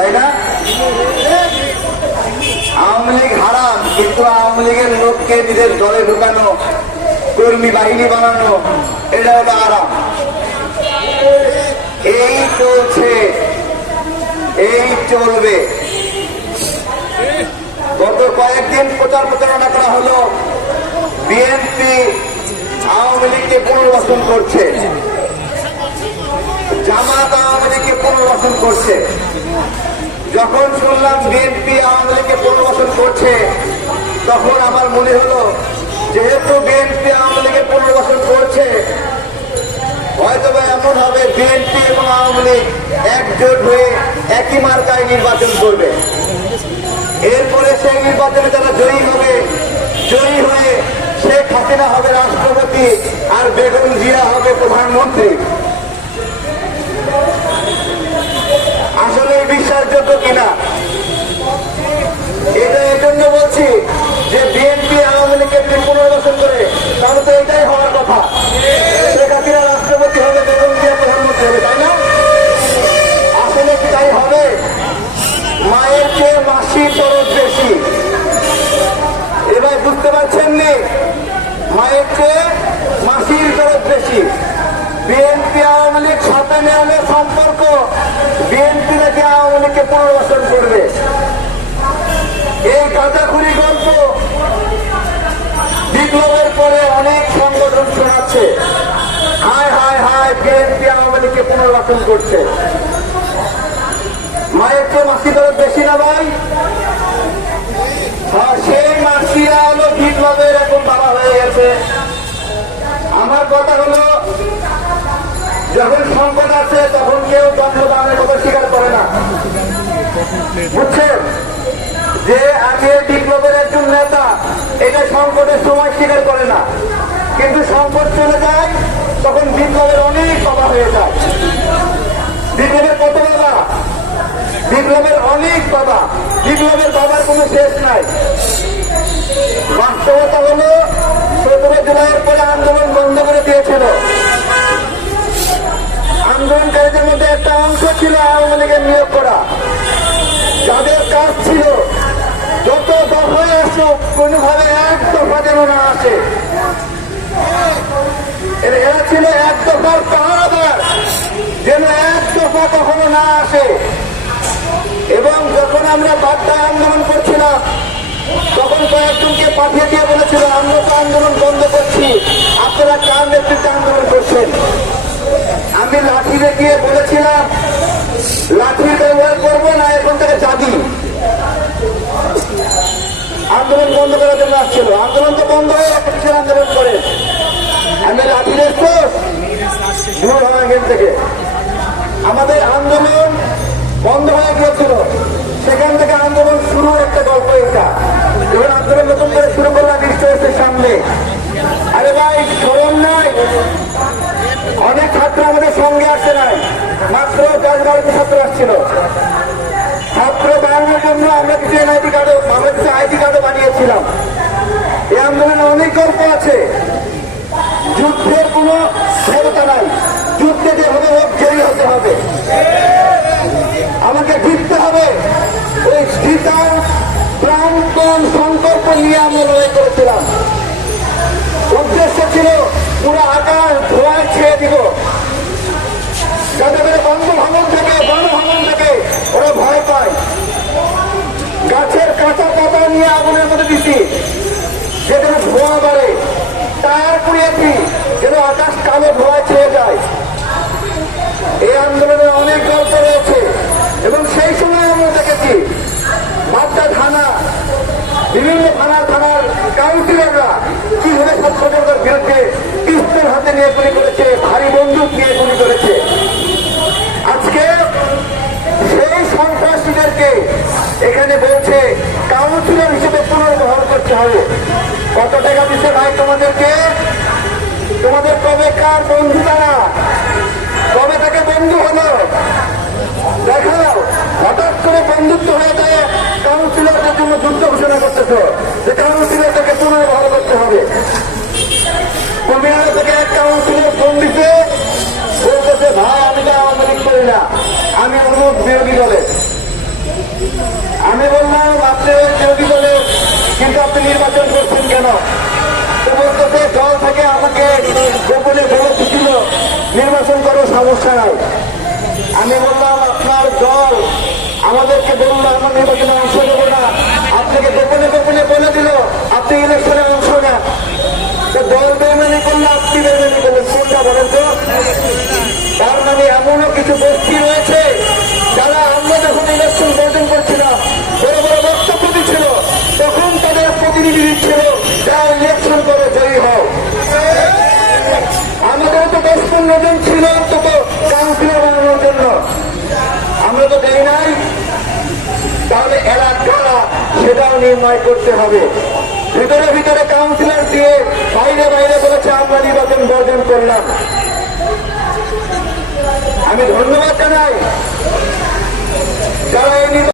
তাই না? আওয়ামী লীগ হারাম, কিন্তু আওয়ামী লীগের লোককে নিজের দলে ঢুকানো, কর্মী বাহিনী বানানো, এটা হলো আরাম। এই চলছে, এই চলবে। গত কয়েকদিন প্রচার প্রচারণা করা হলো বিএনপি আওয়ামী লীগকে পুনর্বাসন করছে, জামাত আওয়ামী লীগকে পুনর্বাসন করছে। যখন শুনলাম বিএনপি আওয়ামী লীগকে পুনর্বাসন করছে, তখন আমার মনে হলো যেহেতু বিএনপি আওয়ামী লীগের পুনর্বাসন করছে, হয়তো এমন হবে বিএনপি এবং আওয়ামী লীগ একজোট হয়ে একই মার্কায় নির্বাচন করবে। এরপরে সেই নির্বাচনে যারা জয়ী হবে, জয়ী হয়ে শেখ হাসিনা হবে রাষ্ট্রপতি আর বেগম জিয়া হবে প্রধানমন্ত্রী। আসলে বিশ্বাসযোগ্য কিনা এটা এজন্য বলছি যে বিএনপি আওয়ামী লীগকে পুনর্বাসন করে, তাহলে তো এটাই হওয়ার কথা, শেখ হাসিনা রাষ্ট্রপতি হবে, বেগম জিয়া প্রধানমন্ত্রী হবে, তাই না? আসলে কি তাই হবে? মায়ের চেয়ে মাসির দরদ বেশি। এবার বুঝতে পারছেন নি? মায়ের চেয়ে মাসির দরদ বেশি। বিএনপি আওয়ামী লীগ সাথে নেওয়ালে সম্পর্ক, বিএনপি নাকি আওয়ামী লীগকে পুনর্বাসন করবে। এই গাঁজাখুরি গল্প বিপ্লবের পরে অনেক সংগঠন শোনাচ্ছে। হায় হায় হায়, বিএনপি আওয়ামী লীগকে পুনর্বাসন করছে। মায়ের চেয়ে মাসি দরদ বেশি না ভাই? সেই মাসিরা হলো বিপ্লবের এখন বাবা হয়ে গেছে। আমার কথা হলো, যখন সংকট আছে তখন কেউ জন্মদানের কথা স্বীকার করে না, বুঝছেন? যে আগে বিপ্লবের একজন নেতা এটা সংকটের সময় স্বীকার করে না, কিন্তু সংকট চলে যায় তখন বিপ্লবের অনেক বাবা হয়ে যায়। বিপ্লবের কত বাবা? বিপ্লবের অনেক বাবা। বিপ্লবের বাবার কোনো শেষ নাই। বাস্তবতা হলো 17 জুলাইয়ের পরে আন্দোলন বন্ধ করে দিয়েছিল। আন্দোলনকারীদের মধ্যে একটা অংশ ছিল আওয়ামী লীগের নিয়োগ করা, যাদের কাজ ছিল যত দফায় আসুক কোনোভাবে এক দফা যেন না আসে। এরা ছিল এক দফার পাহারাদার, যেন এক দফা কখনো না আসে। এবং যখন আমরা বাড্ডায় আন্দোলন করছিলাম, তখন কয়েকজনকে পাঠিয়ে দিয়ে বলেছিল আমরা তো আন্দোলন বন্ধ করছি, আপনারা কার নেতৃত্বে আন্দোলন করছেন? আমি লাঠি দেখিয়ে বলেছিলাম লাঠির ব্যবহার করবো না, এখন থেকে যাবি। আন্দোলন বন্ধ করার জন্য আসছিল। আন্দোলন তো বন্ধ হয়ে কিসের আন্দোলন করে? আমি লাঠি দেখছো দূর হয় এখান থেকে। আমাদের আন্দোলন বন্ধ হয়ে গিয়েছিল, সেখান থেকে আন্দোলন শুরু একটা গল্প। এটা যখন আন্দোলন নতুন করে শুরু করলাম নিশ্চয়ের সামনে, আরে ভাই স্মরণ নাই, অনেক ছাত্র আমাদের সঙ্গে আসছে নাই, মাত্র 10-12টি ছাত্র আসছিল। ছাত্র বাড়ানোর জন্য আমরা কিছু এনআইডি কার্ডও, আমরা কিছু আইডি কার্ডও বানিয়েছিলাম। এই আন্দোলনে অনেক গল্প আছে। যুদ্ধের কোনো ক্ষমতা নাই, যুদ্ধে যে হবে হোক জয়ী হতে হবে, আমাকে জিততে হবে। ওই জিতার প্রাণপণ সংকল্প নিয়ে আমরা লড়াই করেছিলাম। উদ্দেশ্য ছিল পুরো আকাশ ধোঁয়ায় ছেড়ে দিব, যাতে করে বঙ্গভবন থেকে গণভবন থেকে ওরা ভয় পায়। গাছের কাঁচা পাতা নিয়ে আগুনের মধ্যে দিচ্ছি, যেখানে ধোঁয়া বাড়ে। টায়ার পুড়িয়েছি যেন আকাশ কালো ধোঁয়ায় ছেড়ে যায়। এই আন্দোলনে অনেক গল্প রয়েছে এবং সেই সময় আমরা দেখেছি বাড্ডা থানা, বিভিন্ন থানার কাউন্সিলররা কিভাবে ছাত্রদের বিরুদ্ধে পিস্তল হাতে নিয়ে গুলি করেছে, ভারী বন্দুক নিয়ে গুলি করেছে। আজকে সেই সন্ত্রাসীদেরকে এখানে বলছে কাউন্সিলর হিসেবে পুনর্বহাল করতে হবে। কত টাকা দিচ্ছে ভাই তোমাদেরকে? তোমাদের কবেকার বন্ধু তারা? কবে থেকে বন্ধু হলো? দেখাও। হঠাৎ করে বন্ধুত্ব হয়ে যায়, কাউন্সিলরদের জন্য যুদ্ধ ঘোষণা করতেছ যে কাউন্সিলরদেরকে পুনর্বহাল করতে হবে। কুমিল্লা থেকে এক কাউন্সিলর ফোন দিতে বলতেছে ভাই আমি তো আওয়ামী লীগ করি না, আমি অমুক বিরোধী দলের। আমি বললাম আপনি বিরোধী দলে কিন্তু আপনি নির্বাচন করছেন কেন? তো বলতে দল থেকে আমাকে গোপনে বলে দিছিল নির্বাচন করার সমস্যা নাই। আমি বললাম আপনার দল আমাদেরকে বললো আমার নির্বাচনে অংশ নেব না, আপনাকে গোপনে গোপনে বলে দিল আপনি ইলেকশনে অংশ নেন। তো দল বেমানি করলে আপনি বেমানি করলেন, কোনটা বলেন তো? তার মানে এমনও কিছু গোষ্ঠী রয়েছে যারা আমরা যখন ইলেকশন বর্জন করছিলাম বড় বড় বক্তব্য দিচ্ছিল, তখন তাদের প্রতিনিধি ছিল যারা ইলেকশন করে জয়ী হও। আমাদের তো 10-15 জন ছিল অন্তত কাউন্সিলর বানানোর জন্য, আমরা তো দেই নাই। তাহলে এরা কারা সেটাও নির্ণয় করতে হবে। ভিতরে ভিতরে কাউন্সিলর দিয়ে বাইরে বাইরে বলেছে আমরা নির্বাচন বর্জন করলাম। আমি ধন্যবাদ জানাই যারা এই